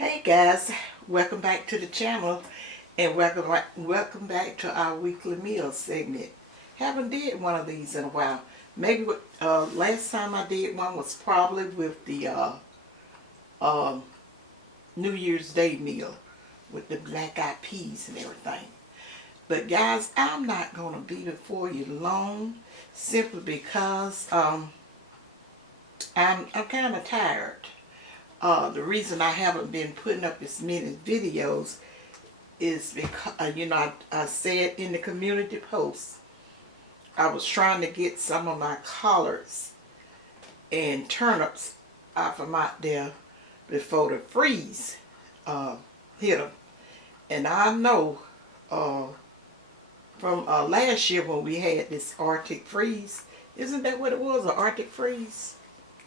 Hey guys, welcome back to the channel and welcome back to our weekly meal segment. Haven't did one of these in a while. Maybe last time I did one was probably with the New Year's Day meal with the black eyed peas and everything. But guys, I'm not going to be before you long simply because I'm kind of tired. The reason I haven't been putting up as many videos is because, I said in the community post, I was trying to get some of my collards and turnips out from out there before the freeze hit them. And I know from last year when we had this Arctic freeze, isn't that what it was, an Arctic freeze?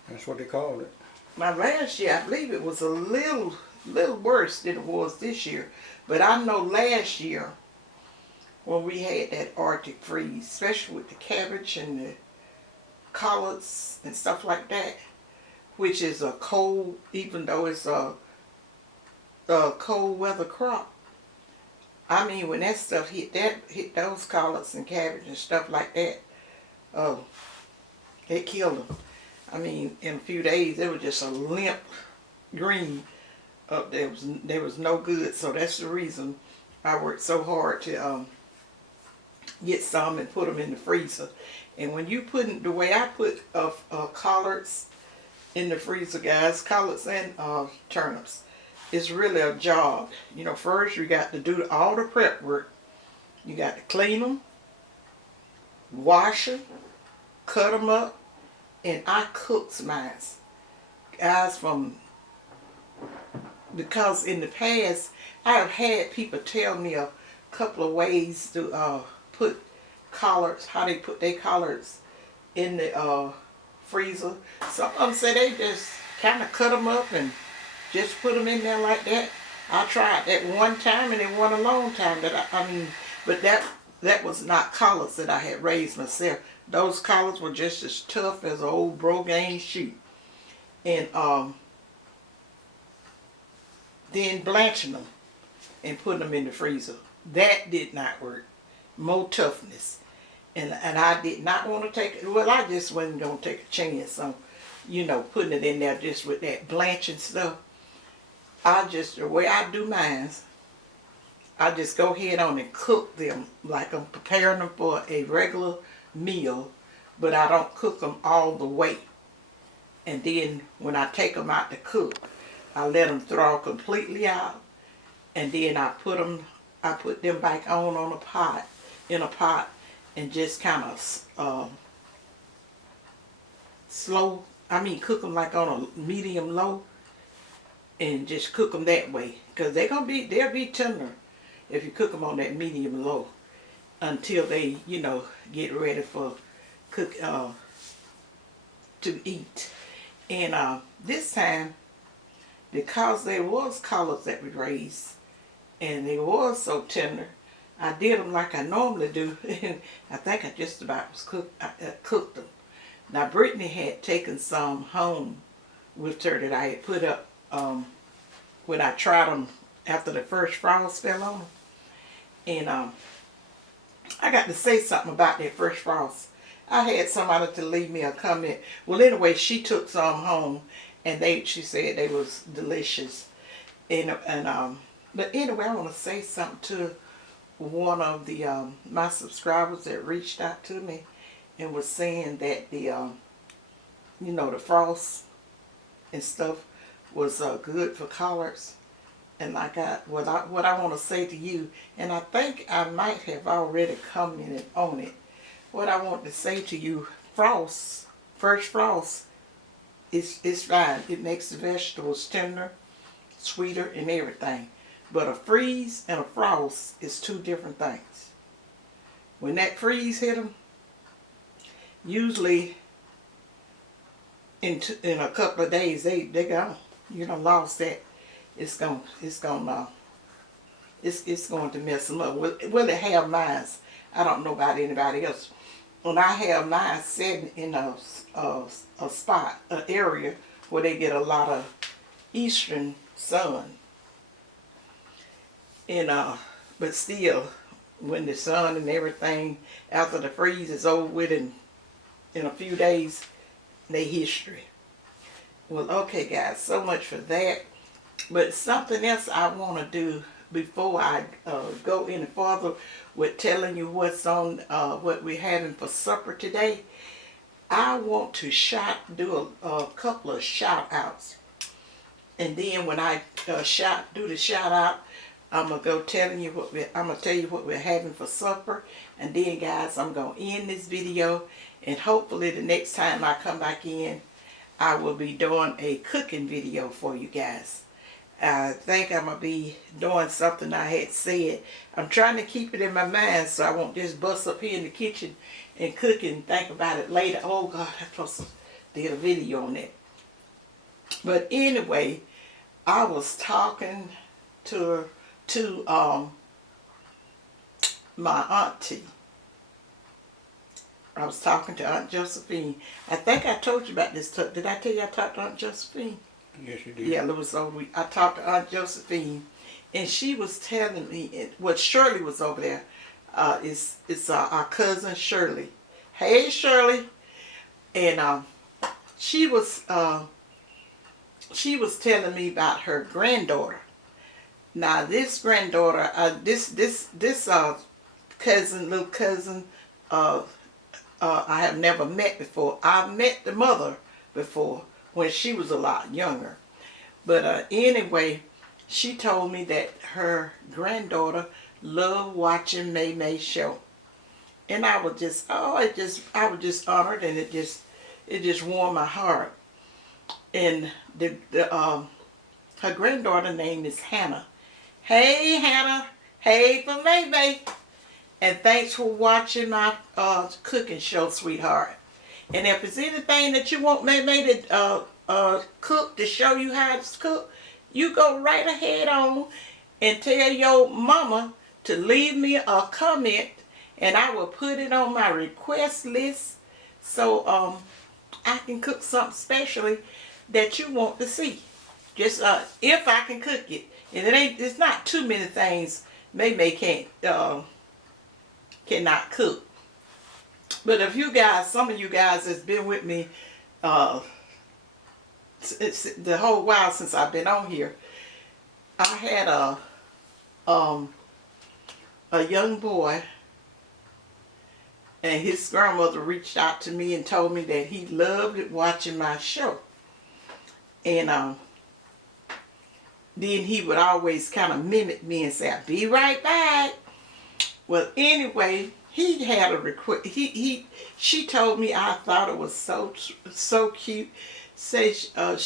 That's what they called it. My last year, I believe it was a little worse than it was this year. But I know last year, when we had that Arctic freeze, especially with the cabbage and the collards and stuff like that, which is a cold, even though it's a cold weather crop. I mean, when that stuff hit those collards and cabbage and stuff like that, oh, it killed them. I mean, in a few days, it was just a limp green up there. There was no good. So that's the reason I worked so hard to get some and put them in the freezer. And when you the way I put collards in the freezer, guys, collards and turnips, it's really a job. You know, first you got to do all the prep work. You got to clean them, wash them, cut them up. And I cooked mine, guys, because in the past I have had people tell me a couple of ways to put collards, how they put their collards in the freezer. Some of them say they just kind of cut them up and just put them in there like that. I tried that one time and it wasn't a long time but that was not collards that I had raised myself. Those collards were just as tough as an old Brogane shoe. And then blanching them and putting them in the freezer. That did not work. More toughness. And I did not want to take it. Well, I just wasn't going to take a chance on, putting it in there just with that blanching stuff. The way I do mine, I just go ahead on and cook them like I'm preparing them for a regular meal, but I don't cook them all the way. And then when I take them out to cook, I let them thaw completely out, and then I put them back on in a pot, and just kind of cook them like on a medium low, and just cook them that way, because they'll be tender if you cook them on that medium low until they, get ready for to eat. And this time, because there was collards that we raised, and they was so tender, I did them like I normally do, and I think I just about cooked them. Now, Brittany had taken some home with her that I had put up when I tried them after the first frost fell on them. And I got to say something about that first frost. I had somebody to leave me a comment. Well, anyway, she took some home, and she said they was delicious. But anyway, I want to say something to one of the my subscribers that reached out to me and was saying that the the frost and stuff was good for collards. And what I want to say to you, and I think I might have already commented on it. What I want to say to you, first frost is fine. It makes the vegetables tender, sweeter, and everything. But a freeze and a frost is two different things. When that freeze hit them, usually in a couple of days they gone. Lost that. It's going to mess them up. Will it have mine? I don't know about anybody else. When I have mine sitting in a spot, an area where they get a lot of eastern sun, And but still, when the sun and everything, after the freeze is over with in a few days, they history. Well, okay, guys, so much for that. But something else I want to do before I go any further with telling you what's on, what we're having for supper today. I want to do a couple of shout outs. And then when I do the shout out, I'm gonna tell you what we're having for supper. And then, guys, I'm gonna end this video, and hopefully the next time I come back in, I will be doing a cooking video for you guys. I think I'm gonna be doing something I had said. I'm trying to keep it in my mind so I won't just bust up here in the kitchen and cook and think about it later. Oh God, I'm supposed to do a video on that. But anyway, I was talking to my auntie. I was talking to Aunt Josephine. I think I told you about this. Did I tell you I talked to Aunt Josephine? Yes, you did. Yeah, it was over. I talked to Aunt Josephine, and she was telling me. Well, Shirley was over there. It's our cousin Shirley. Hey, Shirley, and she was telling me about her granddaughter. Now, this granddaughter, this little cousin, I have never met before. I've met the mother before when she was a lot younger. But anyway, she told me that her granddaughter loved watching May May show. And I was just, I was just honored, and it just warmed my heart. And her granddaughter name is Hannah. Hey, Hannah. Hey, for May May. And thanks for watching my cooking show, sweetheart. And if there's anything that you want May May to cook, to show you how to cook, you go right ahead on and tell your mama to leave me a comment, and I will put it on my request list so I can cook something specially that you want to see. Just if I can cook it. And it's not too many things May May cannot cook. But if you guys, some of you guys that's been with me it's the whole while since I've been on here, I had a young boy, and his grandmother reached out to me and told me that he loved watching my show. And then he would always kind of mimic me and say, "I'll be right back." Well, anyway, he had a request. She told me, I thought it was so cute. She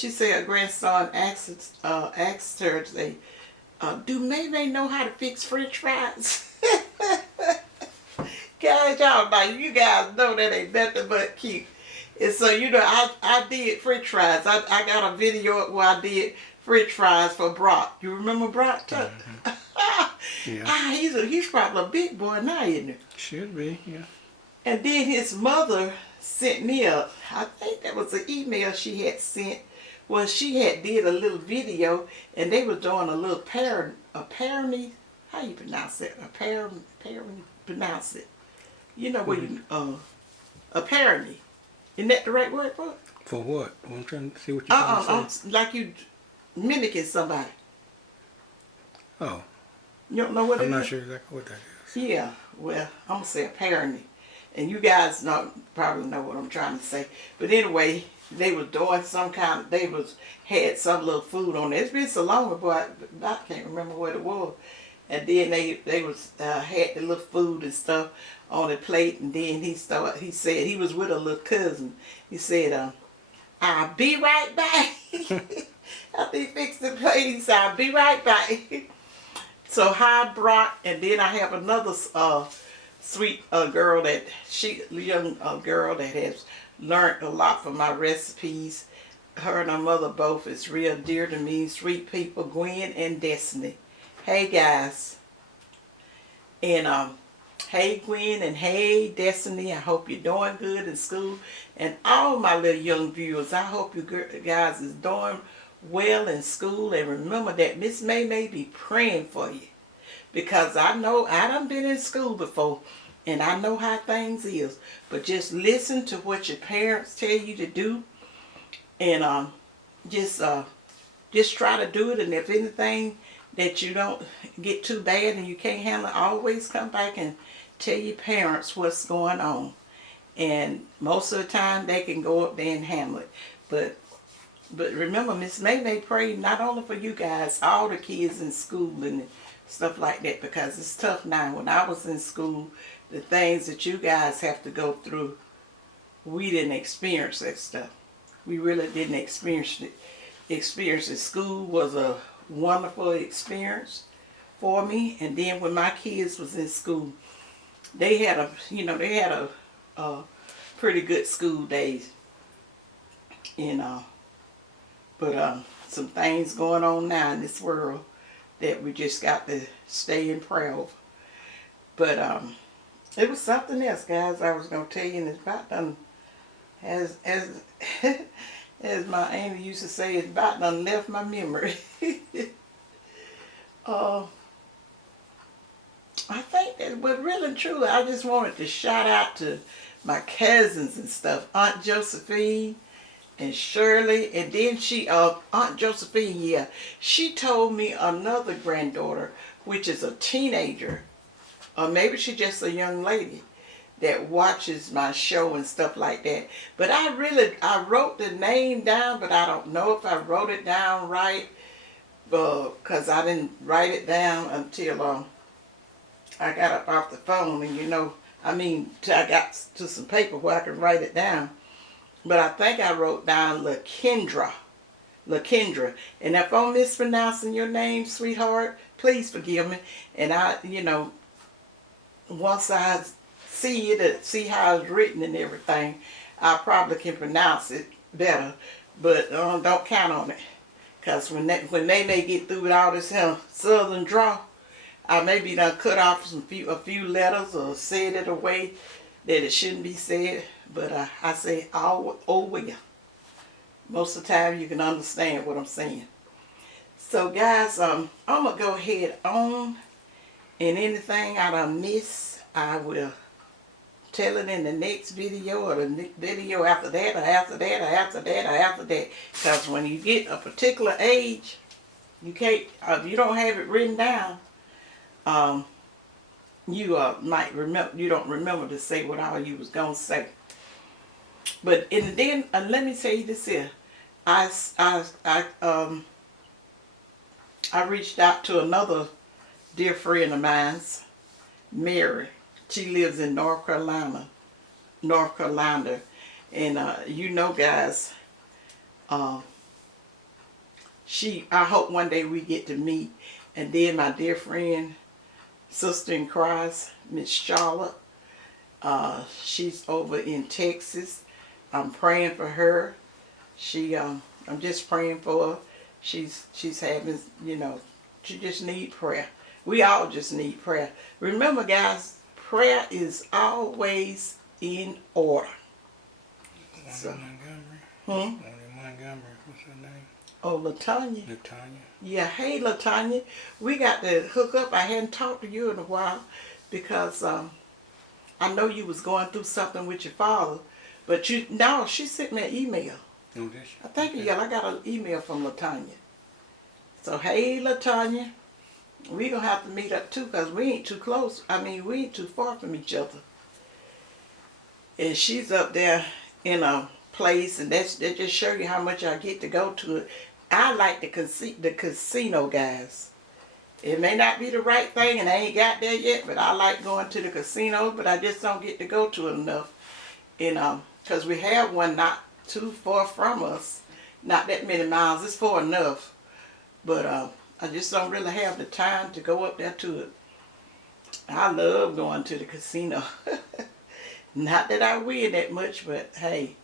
said her grandson asked her to say, "Do May May know how to fix French fries?" Guys, you guys know that ain't nothing but cute. And so, I did French fries. I got a video where I did French fries for Brock. You remember Brock? Mm-hmm. Yeah. He's probably a big boy now, isn't he? Should be, yeah. And then his mother sent me I think that was an email she had sent. Well, she had did a little video, and they were doing a little parody. How you pronounce it? Pronounce it. You know where you a parody. Isn't that the right word for it? For what? I'm trying to see what you're trying to say. Like you mimicking somebody. Oh. You don't know what it is? I'm not sure exactly what that is. Yeah, well, I'm going to say a parody. And you guys probably know what I'm trying to say. But anyway, they was doing had some little food on there. It's been so long ago, I can't remember what it was. And then they had the little food and stuff on the plate. And then he said, he was with a little cousin. He said, "I'll be right back." After he fixed the plate, he said, "I'll be right back." So hi, Brock. And then I have another sweet young girl that has learned a lot from my recipes. Her and her mother both is real dear to me. Sweet people, Gwen and Destiny. Hey guys. And hey Gwen and hey Destiny. I hope you're doing good in school. And all my little young viewers, I hope you guys is doing well in school. And remember that Miss May May be praying for you. because I know I done been in school before, and I know how things is. But just listen to what your parents tell you to do, and just try to do it. And if anything that you don't get too bad and you can't handle it, always come back and tell your parents what's going on. And most of the time they can go up there and handle it. But remember, Miss May prayed not only for you guys, all the kids in school and stuff like that, because it's tough now. When I was in school, the things that you guys have to go through, we didn't experience that stuff. We really didn't experience it. School was a wonderful experience for me. And then when my kids was in school, they had a pretty good school days, but some things going on now in this world that we just got to stay in prayer over. But it was something else, guys, I was gonna tell you, and it's about done, as as my auntie used to say, it's about done left my memory. I think that, but really and truly, I just wanted to shout out to my cousins and stuff, Aunt Josephine and Shirley, and then Aunt Josephine, yeah, she told me another granddaughter, which is a teenager, or maybe she's just a young lady, that watches my show and stuff like that. But I wrote the name down, but I don't know if I wrote it down right, because I didn't write it down until I got up off the phone, and I got to some paper where I can write it down. But I think I wrote down LaKendra. And if I'm mispronouncing your name, sweetheart, please forgive me. And once I see it, see how it's written and everything, I probably can pronounce it better. But don't count on it. Because when they may get through with all this southern draw, I maybe done cut off a few letters or said it a way that it shouldn't be said. But I say, oh well. Most of the time you can understand what I'm saying. So guys, I'm going to go ahead on. And anything I done miss, I will tell it in the next video, or the video after that, or after that, or after that, or after that. Because when you get a particular age, you can't, if you don't have it written down, you might remember, you don't remember to say what all you was going to say. But then let me tell you this here. I reached out to another dear friend of mine's, Mary. She lives in North Carolina. And guys, I hope one day we get to meet. And then my dear friend, sister in Christ, Miss Charlotte, she's over in Texas. I'm praying for her. I'm just praying for her. She's having, she just need prayer. We all just need prayer. Remember, guys, prayer is always in order. So, Montgomery, what's her name? Oh, LaTanya. LaTanya. Yeah, hey LaTanya. We got to hook up. I hadn't talked to you in a while because I know you was going through something with your father. But she sent me an email. Oh, did she? I think I got an email from LaTanya. So, hey LaTanya, we going to have to meet up too, because we ain't too close. I mean, we ain't too far from each other. And she's up there in a place, and that just show you how much I get to go to it. I like the casino, guys. It may not be the right thing, and I ain't got there yet, but I like going to the casino, but I just don't get to go to it enough. And because we have one not too far from us, not that many miles. It's far enough, but I just don't really have the time to go up there to it. I love going to the casino. Not that I win that much, but hey,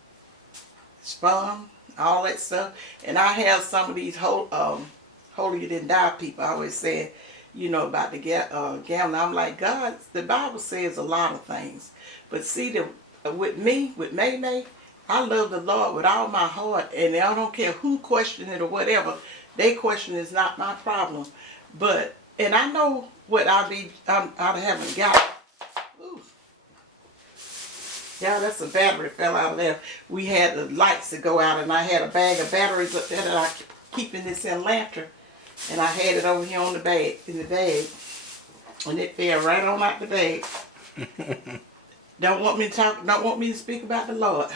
it's fun, all that stuff. And I have some of these holier than thou people always saying, about the gambling. I'm like, God, the Bible says a lot of things, but see, with May, I love the Lord with all my heart, and I don't care who question it or whatever. They question is not my problem. But And I know what I'd haven't got. Ooh. Yeah, that's a battery fell out of there. We had the lights to go out, and I had a bag of batteries up there that I keep in this lantern, and I had it over here on the bag, in the bag, and it fell right on out the bag. Don't want me to speak about the Lord.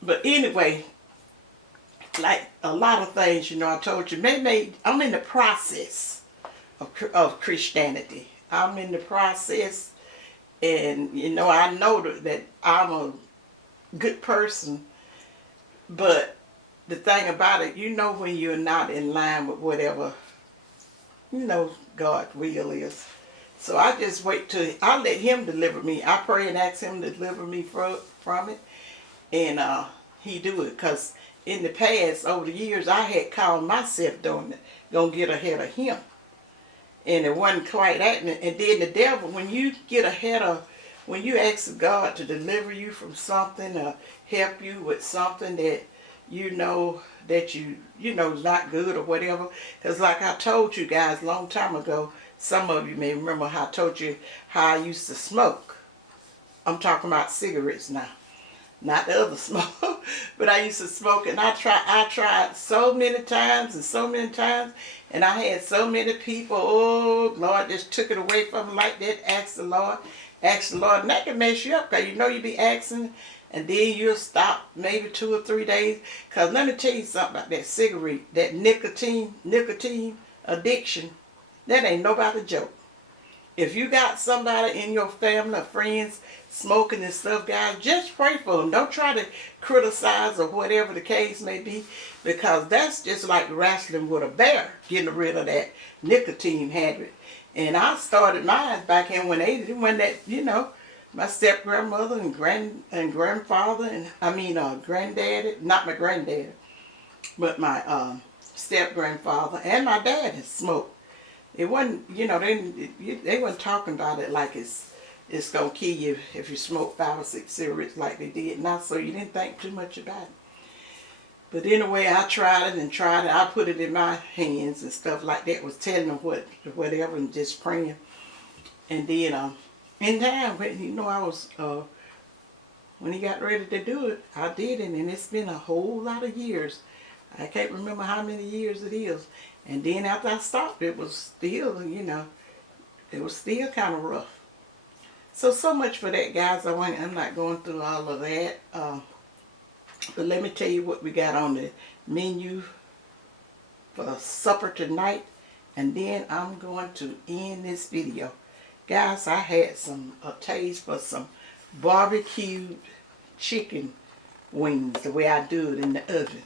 But anyway, like a lot of things, I told you, maybe I'm in the process of Christianity. I'm in the process, and I know that I'm a good person, but the thing about it, when you're not in line with whatever, God's will is. So I just wait till I let Him deliver me. I pray and ask Him to deliver me from it, and He do it. Cause in the past, over the years, I had called myself doing it, gonna get ahead of Him, and it wasn't quite happening. And then the devil, when you ask God to deliver you from something or help you with something that that is not good or whatever. Because like I told you guys a long time ago, some of you may remember how I told you how I used to smoke. I'm talking about cigarettes now, not the other smoke. But I used to smoke, and I tried so many times, and I had so many people, oh Lord, just took it away from me like that. Ask the Lord, and that can mess you up, because you be asking, and then you'll stop maybe 2 or 3 days. Because let me tell you something about that cigarette, that nicotine addiction, that ain't nobody joke. If you got somebody in your family or friends smoking and stuff, guys, just pray for them. Don't try to criticize or whatever the case may be, because that's just like wrestling with a bear, getting rid of that nicotine habit. And I started mine back in when my step grandmother and grandfather, and granddaddy, not my granddaddy, but my step grandfather and my dad had smoked. It wasn't, they weren't talking about it like it's gonna kill you if you smoke 5 or 6 cigarettes like they did now. So you didn't think too much about it. But anyway, I tried it. I put it in my hands and stuff like that. Was telling them whatever, and just praying. And then in time, when I was when he got ready to do it, I did it, and it's been a whole lot of years. I can't remember how many years it is. And then after I stopped, it was still, it was still kind of rough. So much for that, guys. I'm not going through all of that. But let me tell you what we got on the menu for supper tonight. And then I'm going to end this video. Guys, I had a taste for some barbecued chicken wings, the way I do it in the oven.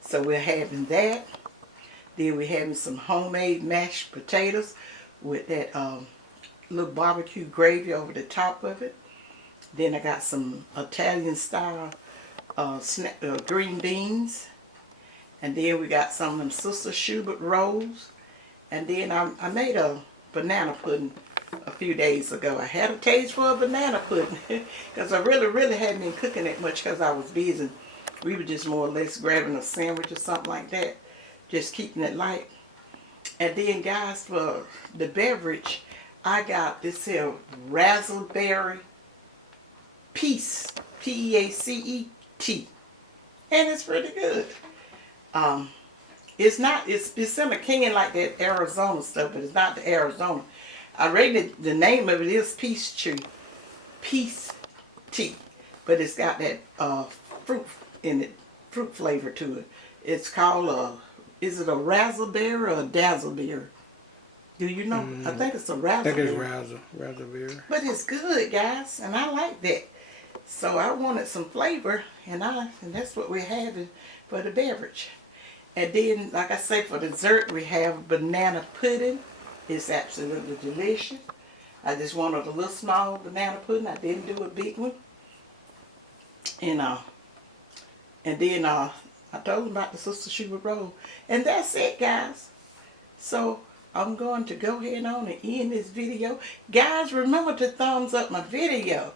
So we're having that. Then we're having some homemade mashed potatoes with that little barbecue gravy over the top of it. Then I got some Italian style green beans. And then we got some of them Sister Schubert rolls. And then I made a banana pudding a few days ago. I had a taste for a banana pudding because I really hadn't been cooking that much because I was busy. We were just more or less grabbing a sandwich or something like that, just keeping it light. And then, guys, for the beverage, I got this here raspberry peace, P-E-A-C-E-T, and it's pretty good. It's in a can like that Arizona stuff, but it's not the Arizona. I rated the name of it is peace tea, but it's got that fruit in it, fruit flavor to it. It's called is it a raspberry or a dazzleberry? Do you know? I think it's a raspberry. I think it's raspberry. But it's good, guys, and I like that. So I wanted some flavor, and that's what we're having for the beverage. And then, like I say, for dessert, we have banana pudding. It's absolutely delicious. I just wanted a little small banana pudding. I didn't do a big one. And then I told them about the Sister Schubert roll. And that's it, guys. So I'm going to go ahead on and end this video. Guys, remember to thumbs up my video.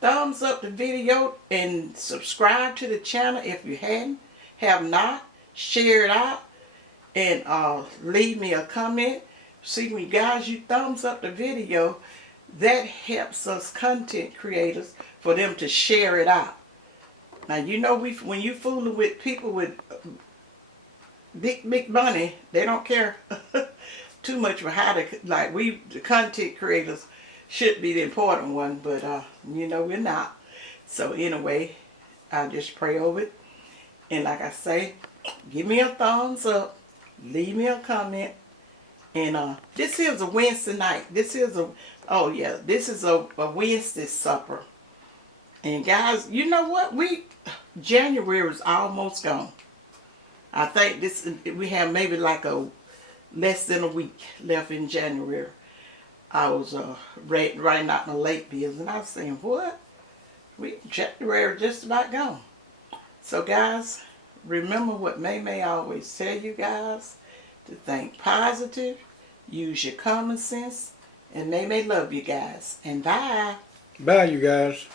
Thumbs up the video and subscribe to the channel if you have not. Share it out. and leave me a comment. See, when guys, you thumbs up the video, that helps us content creators for them to share it out. Now you know when you fooling with people with big money, they don't care too much for how to like the content creators should be the important one, but you know we're not. So anyway, I just pray over it, and like I say, give me a thumbs up, leave me a comment, and this is a Wednesday night. This is a this is a Wednesday supper. And guys, you know what? January is almost gone. I think we have maybe like a less than a week left in January. I was writing out my late bills, and I was saying, what? January just about gone. So guys, remember what May always tell you guys, to think positive, use your common sense, and May love you guys. And bye. Bye, you guys.